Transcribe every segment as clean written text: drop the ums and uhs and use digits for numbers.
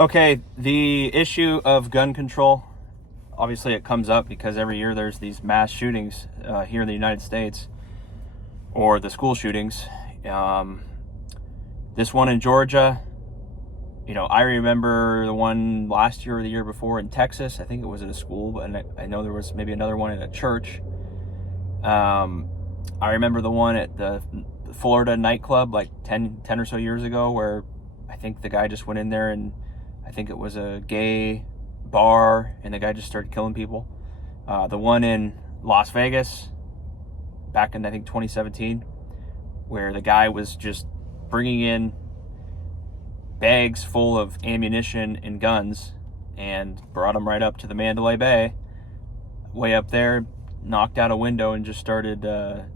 Okay, the issue of gun control, obviously it comes up because every year there's these mass shootings here in the United States, or the school shootings. Um, this one in Georgia, I remember the one last year or the year before in Texas. I think it was at a school, but I know there was maybe another one at a church. I remember the one at the Florida nightclub like 10 or so years ago, where I think the guy just went in there, and I think it was a gay bar, and the guy just started killing people. The one in Las Vegas back in, I think, 2017, where the guy was just bringing in bags full of ammunition and guns and brought them right up to the Mandalay Bay, way up there, knocked out a window, and just started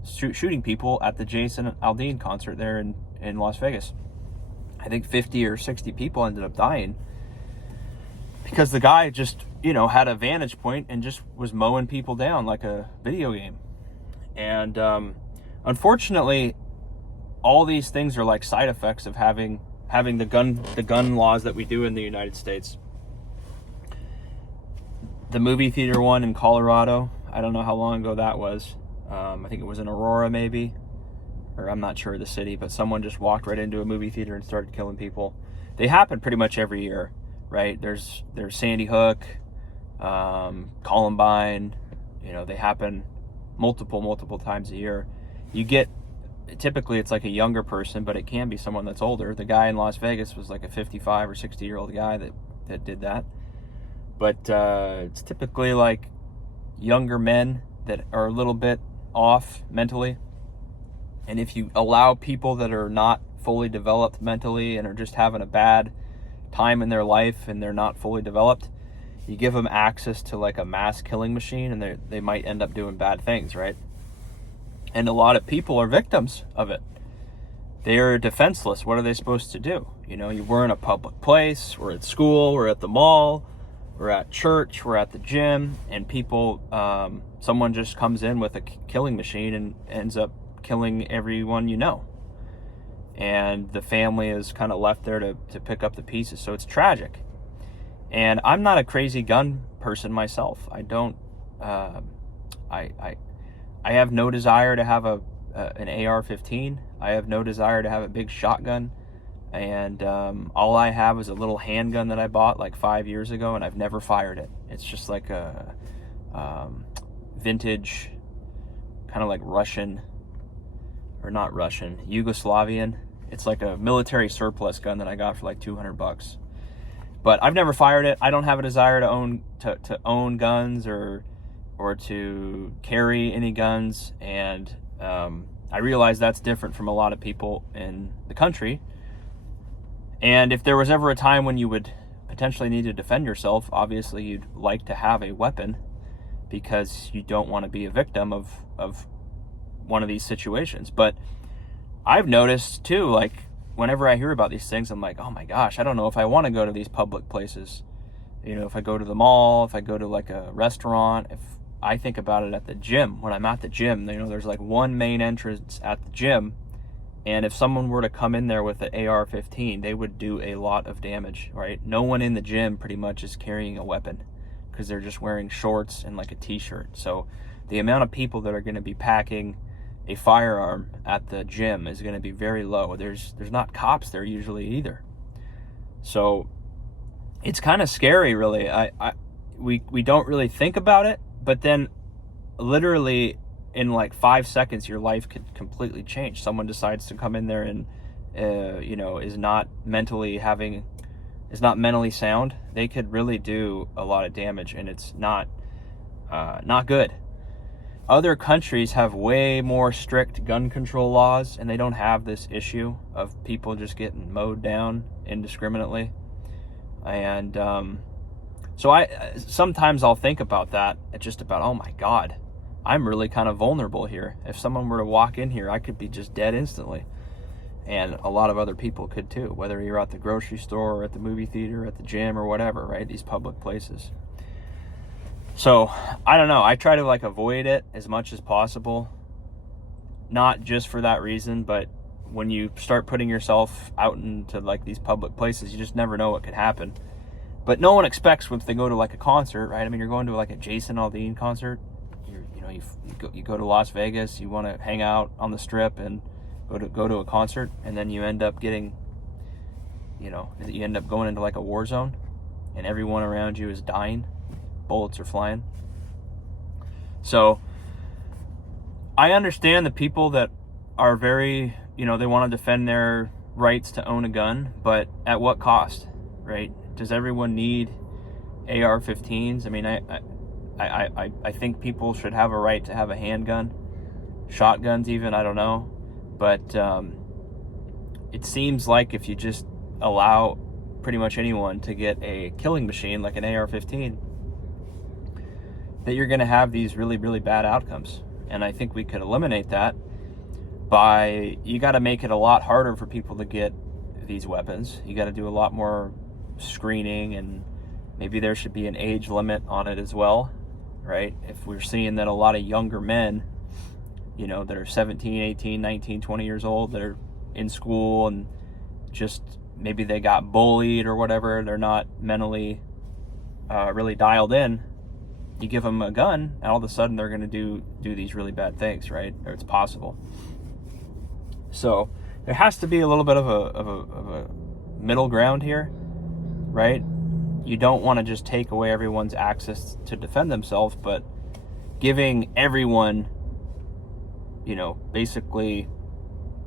shooting people at the Jason Aldean concert there in Las Vegas. I think 50 or 60 people ended up dying because the guy just, had a vantage point and just was mowing people down like a video game. And unfortunately, all these things are like side effects of having the gun laws that we do in the United States. The movie theater one in Colorado, I don't know how long ago that was. I think it was in Aurora, maybe, or I'm not sure of the city, but someone just walked right into a movie theater and started killing people. They happen pretty much every year, right? There's Sandy Hook, Columbine. They happen multiple times a year. Typically it's like a younger person, but it can be someone that's older. The guy in Las Vegas was like a 55 or 60-year-old guy that did that. But it's typically like younger men that are a little bit off mentally. And if you allow people that are not fully developed mentally and are just having a bad time in their life and they're not fully developed, you give them access to like a mass killing machine, and they might end up doing bad things, right? And a lot of people are victims of it. They are defenseless. What are they supposed to do? We're in a public place, we're at school, we're at the mall, we're at church, we're at the gym, and people, someone just comes in with a killing machine and ends up killing everyone and the family is kind of left there to pick up the pieces. So it's tragic. And I'm not a crazy gun person myself. I don't, I have no desire to have an AR-15. I have no desire to have a big shotgun. And all I have is a little handgun that I bought like 5 years ago, and I've never fired it. It's just like a vintage, kind of like Russian, or not Russian, Yugoslavian. It's like a military surplus gun that I got for like $200. But I've never fired it. I don't have a desire to own guns or to carry any guns. And I realize that's different from a lot of people in the country. And if there was ever a time when you would potentially need to defend yourself, obviously you'd like to have a weapon because you don't want to be a victim of one of these situations. But I've noticed too, like whenever I hear about these things, I'm like, oh my gosh, I don't know if I want to go to these public places. If I go to the mall, if I go to like a restaurant, if I think about it at the gym, when I'm at the gym, there's like one main entrance at the gym. And if someone were to come in there with an AR-15, they would do a lot of damage, right? No one in the gym pretty much is carrying a weapon because they're just wearing shorts and like a t-shirt. So the amount of people that are going to be packing a firearm at the gym is going to be very low. There's not cops there usually either. So it's kind of scary, really. We don't really think about it, but then literally in like 5 seconds, your life could completely change. Someone decides to come in there and, is not mentally sound. They could really do a lot of damage, and it's not good. Other countries have way more strict gun control laws, and they don't have this issue of people just getting mowed down indiscriminately. And so sometimes I'll think about that, just about, oh my God, I'm really kind of vulnerable here. If someone were to walk in here, I could be just dead instantly. And a lot of other people could too, whether you're at the grocery store or at the movie theater, at the gym or whatever, right? These public places. So I don't know. I try to like avoid it as much as possible. Not just for that reason, but when you start putting yourself out into like these public places, you just never know what could happen. But no one expects when they go to like a concert, right? I mean, you're going to like a Jason Aldean concert. You go to Las Vegas, you want to hang out on the strip and go to a concert, and then you end up getting, you end up going into like a war zone, and everyone around you is dying, bullets are flying. So I understand the people that are very, they want to defend their rights to own a gun, but at what cost, right? Does everyone need AR-15s? I mean, I think people should have a right to have a handgun, shotguns even, I don't know. But it seems like if you just allow pretty much anyone to get a killing machine like an AR-15, that you're going to have these really, really bad outcomes. And I think we could eliminate that by, you got to make it a lot harder for people to get these weapons. You got to do a lot more screening, and maybe there should be an age limit on it as well, right? If we're seeing that a lot of younger men, that are 17, 18, 19, 20 years old, that are in school and just maybe they got bullied or whatever, they're not mentally really dialed in, you give them a gun and all of a sudden they're going to do these really bad things, right? Or it's possible. So there has to be a little bit of a middle ground here, right? You don't want to just take away everyone's access to defend themselves, but giving everyone, basically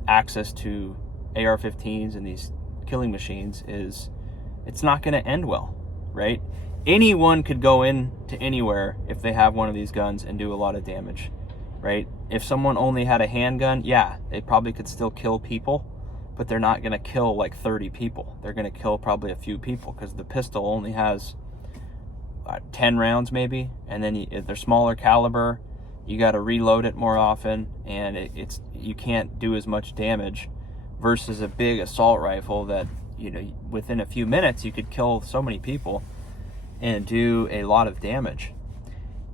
access to AR-15s and these killing machines it's not going to end well, right? Anyone could go into anywhere if they have one of these guns and do a lot of damage, right? If someone only had a handgun, yeah, they probably could still kill people, but they're not going to kill like 30 people. They're going to kill probably a few people because the pistol only has 10 rounds maybe, and then they're smaller caliber. You got to reload it more often, and you can't do as much damage versus a big assault rifle that, within a few minutes you could kill so many people and do a lot of damage.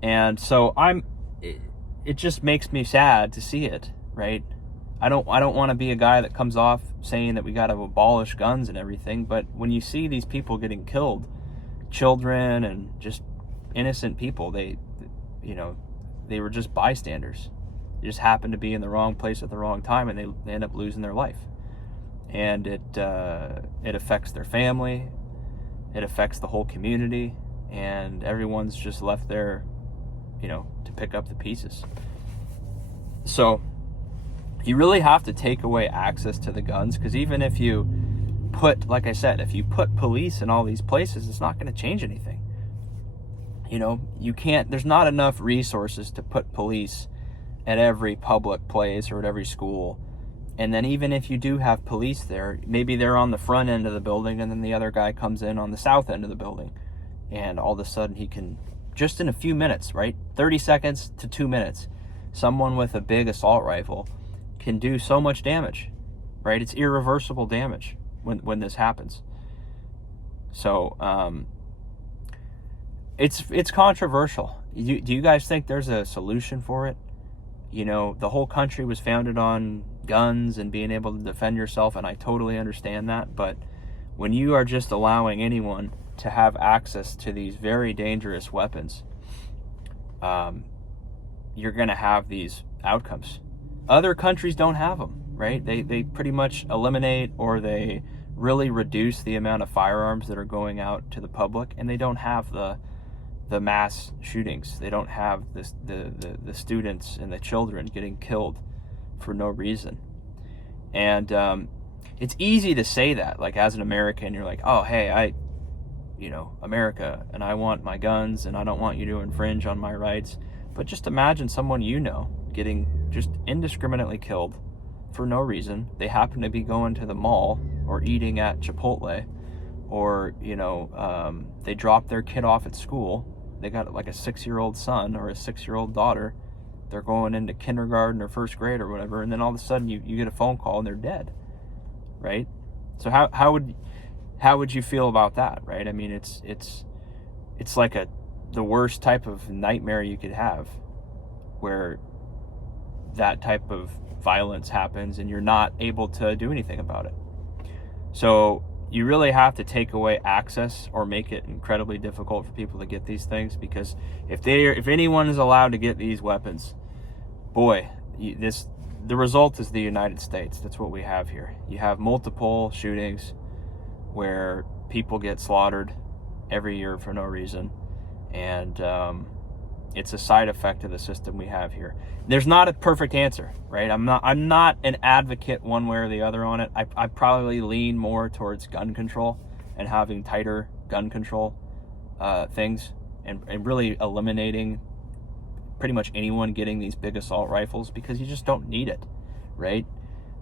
And so it just makes me sad to see it, right? I don't want to be a guy that comes off saying that we got to abolish guns and everything, but when you see these people getting killed, children and just innocent people, they were just bystanders. They just happened to be in the wrong place at the wrong time, and they end up losing their life. And it affects their family, it affects the whole community, and everyone's just left there, to pick up the pieces. So you really have to take away access to the guns, because even if you put, like I said, if you put police in all these places, it's not going to change anything. You can't, there's not enough resources to put police at every public place or at every school. And then even if you do have police there, maybe they're on the front end of the building and then the other guy comes in on the south end of the building. And all of a sudden he can, just in a few minutes, right? 30 seconds to 2 minutes, someone with a big assault rifle can do so much damage, right? It's irreversible damage when this happens. So, it's controversial. Do you guys think there's a solution for it? The whole country was founded on guns and being able to defend yourself, and I totally understand that. But when you are just allowing anyone to have access to these very dangerous weapons, you're going to have these outcomes. Other countries don't have them, right? They pretty much eliminate, or they really reduce the amount of firearms that are going out to the public, and they don't have the mass shootings. They don't have the students and the children getting killed for no reason. And it's easy to say that, like, as an American, you're like, oh, hey, America, and I want my guns, and I don't want you to infringe on my rights. But just imagine someone getting just indiscriminately killed for no reason. They happen to be going to the mall or eating at Chipotle, or they drop their kid off at school. They got like a 6-year-old son or a 6-year-old daughter. They're going into kindergarten or first grade or whatever, and then all of a sudden you get a phone call and they're dead, right? So how would you feel about that, right? I mean, it's like the worst type of nightmare you could have, where that type of violence happens and you're not able to do anything about it. So you really have to take away access or make it incredibly difficult for people to get these things, because if anyone is allowed to get these weapons, boy, the result is the United States. That's what we have here. You have multiple shootings where people get slaughtered every year for no reason, and it's a side effect of the system we have here. There's not a perfect answer, right? I'm not an advocate one way or the other on it. I probably lean more towards gun control and having tighter gun control things, and really eliminating pretty much anyone getting these big assault rifles, because you just don't need it, right?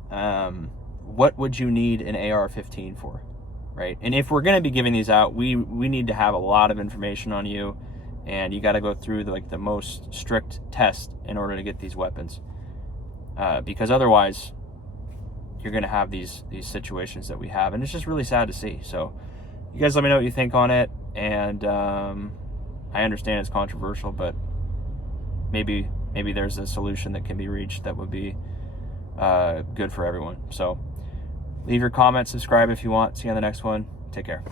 What would you need an AR-15 for, right? And if we're going to be giving these out, we need to have a lot of information on you, and you got to go through the most strict test in order to get these weapons, because otherwise you're going to have these situations that we have, and it's just really sad to see. So you guys let me know what you think on it, and I understand it's controversial, but maybe there's a solution that can be reached that would be good for everyone. So leave your comments, subscribe if you want. See you on the next one. Take care.